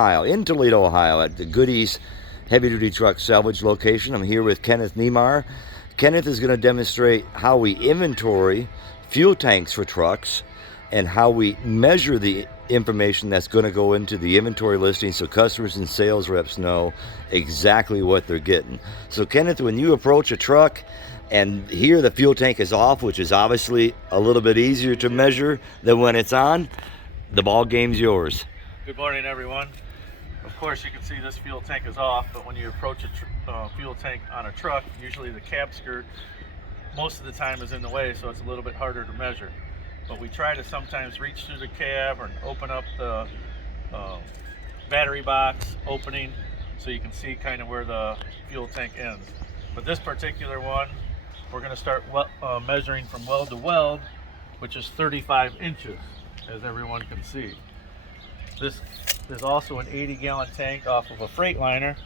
Ohio, in Toledo, Ohio, at the Goodies Heavy Duty Truck Salvage location. I'm here with Kenneth Niemeyer. Kenneth is going to demonstrate how we inventory fuel tanks for trucks and how we measure the information that's going to go into the inventory listing so customers and sales reps know exactly what they're getting. So Kenneth, when you approach a truck and here the fuel tank is off, which is obviously a little bit easier to measure than when it's on, the ball game's yours. Good morning, everyone. Of course, you can see this fuel tank is off, but when you approach a fuel tank on a truck, usually the cab skirt most of the time is in the way, so it's a little bit harder to measure. But we try to sometimes reach through the cab or open up the battery box opening so you can see kind of where the fuel tank ends. But this particular one, we're going to start measuring from weld to weld, which is 35 inches, as everyone can see. This is also an 80-gallon tank off of a Freightliner,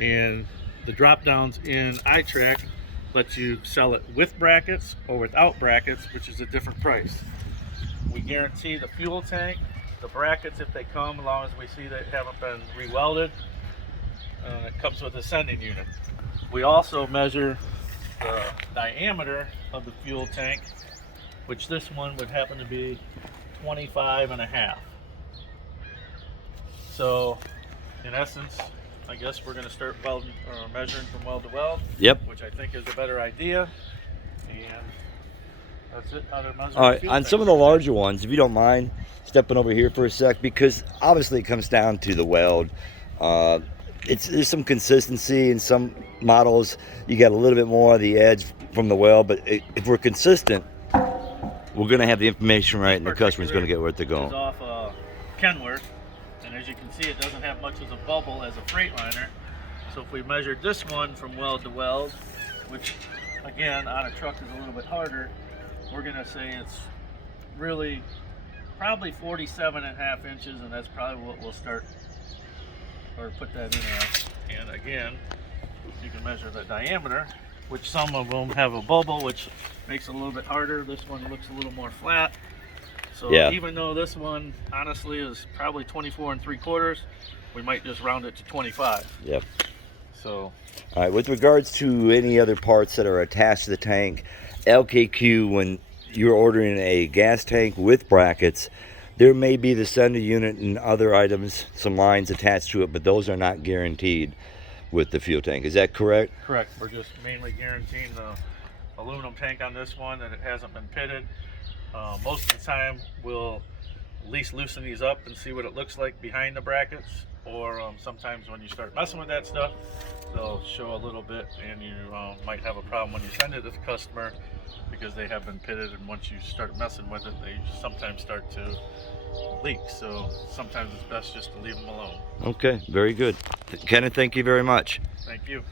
and the drop downs in iTrack let you sell it with brackets or without brackets, which is a different price. We guarantee the fuel tank, the brackets if they come, as long as we see they haven't been re-welded. It comes with a sending unit. We also measure the diameter of the fuel tank, which this one would happen to be 25.5. So, in essence, I guess we're going to start welding or measuring from weld to weld. Yep. Which I think is a better idea. And that's it. How to measure All right, fuel on tank. some of the larger ones, if you don't mind stepping over here for a sec, because obviously it comes down to the weld. There's some consistency in some models. You got a little bit more of the edge from the weld, but if we're consistent, we're going to have the information right, and the customer's going to get where they're going. It's off Kenworth. And as you can see, it doesn't have much of a bubble as a Freightliner. So if we measured this one from weld to weld, which again on a truck is a little bit harder, we're gonna say it's really probably 47.5 inches, and that's probably what we'll start or put that in as. And again, you can measure the diameter, which some of them have a bubble, which makes it a little bit harder. This one looks a little more flat. So yeah. Even though this one honestly is probably 24 3/4, we might just round it to 25. Yep. So. All right, with regards to any other parts that are attached to the tank, LKQ, when you're ordering a gas tank with brackets, there may be the sender unit and other items, some lines attached to it, but those are not guaranteed with the fuel tank. Is that correct? Correct. We're just mainly guaranteeing the aluminum tank on this one, that it hasn't been pitted. Most of the time we'll at least loosen these up and see what it looks like behind the brackets, or sometimes when you start messing with that stuff, they'll show a little bit, and you might have a problem when you send it to the customer because they have been pitted, and once you start messing with it, they sometimes start to leak. So sometimes it's best just to leave them alone. Okay, very good. Kenneth, thank you very much. Thank you.